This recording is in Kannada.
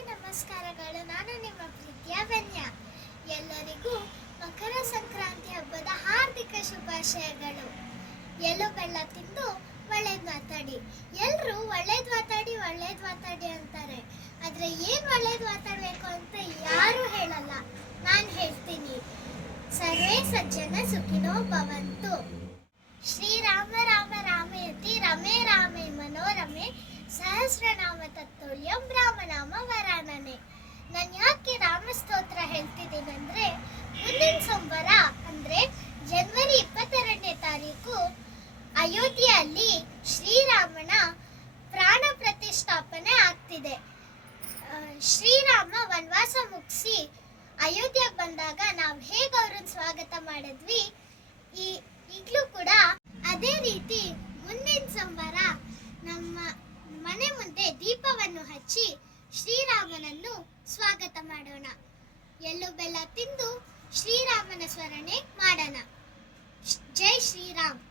ಎಲ್ಲರಿಗೂ ನಮಸ್ಕಾರಗಳು. ನಾನು ನಿಮ್ಮ ಪ್ರೀತಿಯ ವನ್ಯ. ಎಲ್ಲರಿಗೂ ಮಕರ ಸಂಕ್ರಾಂತಿ ಹಬ್ಬದ ಹಾರ್ದಿಕ ಶುಭಾಶಯಗಳು. ಎಲ್ಲ ಬೆಲ್ಲ ತಿಂದು ಒಳ್ಳೇದ್ ಮಾತಾಡಿ. ಎಲ್ಲರೂ ಒಳ್ಳೇದು ಮಾತಾಡಿ, ಒಳ್ಳೇದ್ ಮಾತಾಡಿ ಅಂತಾರೆ. ಆದ್ರೆ ಏನ್ ಒಳ್ಳೇದು ಮಾತಾಡ್ಬೇಕು ಅಂತ ಯಾರು ಹೇಳಲ್ಲ. ನಾನು ಹೇಳ್ತೀನಿ. ಸರ್ವೇ ಸಜ್ಜನ ಸುಖಿನೋ ಭವಂತು. ಶ್ರೀರಾಮ ರಾಮ ರಾಮಯತಿ, ರಮೇ ರಾಮೇ ಮನೋರಮೆ ಸಹಸ್ರನಾಮ ತತ್ತುಲ್ಯಂ ಬ್ರಾಹ್ಮಣ ನಾನು ಯಾಕೆ ರಾಮಸ್ತೋತ್ರ ಹೇಳ್ತಿದ್ದೀನಂದ್ರೆ ಮುಂದಿನ ಸೋಮವಾರ, ಅಂದ್ರೆ ಜನವರಿ ಇಪ್ಪತ್ತೆರಡನೇ ತಾರೀಕು ಅಯೋಧ್ಯೆಯಲ್ಲಿ ಶ್ರೀರಾಮನ ಪ್ರಾಣ ಪ್ರತಿಷ್ಠಾಪನೆ ಆಗ್ತಿದೆ. ಶ್ರೀರಾಮ ವನವಾಸ ಮುಗಿಸಿ ಅಯೋಧ್ಯೆಗೆ ಬಂದಾಗ ನಾವು ಹೇಗೆ ಅವ್ರನ್ನ ಸ್ವಾಗತ ಮಾಡಿದ್ವಿ, ಈ ಈಗಲೂ ಕೂಡ ಅದೇ ರೀತಿ ಮುಂದಿನ ಸೋಮವಾರ ನಮ್ಮ ಮನೆ ಮುಂದೆ ದೀಪವನ್ನು ಹಚ್ಚಿ ಶ್ರೀರಾಮನನ್ನು ಸ್ವಾಗತ ಮಾಡೋಣ. ಎಲ್ಲು ಬೆಲ್ಲ ತಿಂದು ಶ್ರೀರಾಮನ ಸ್ಮರಣೆ ಮಾಡೋಣ. ಜೈ ಶ್ರೀರಾಮ್.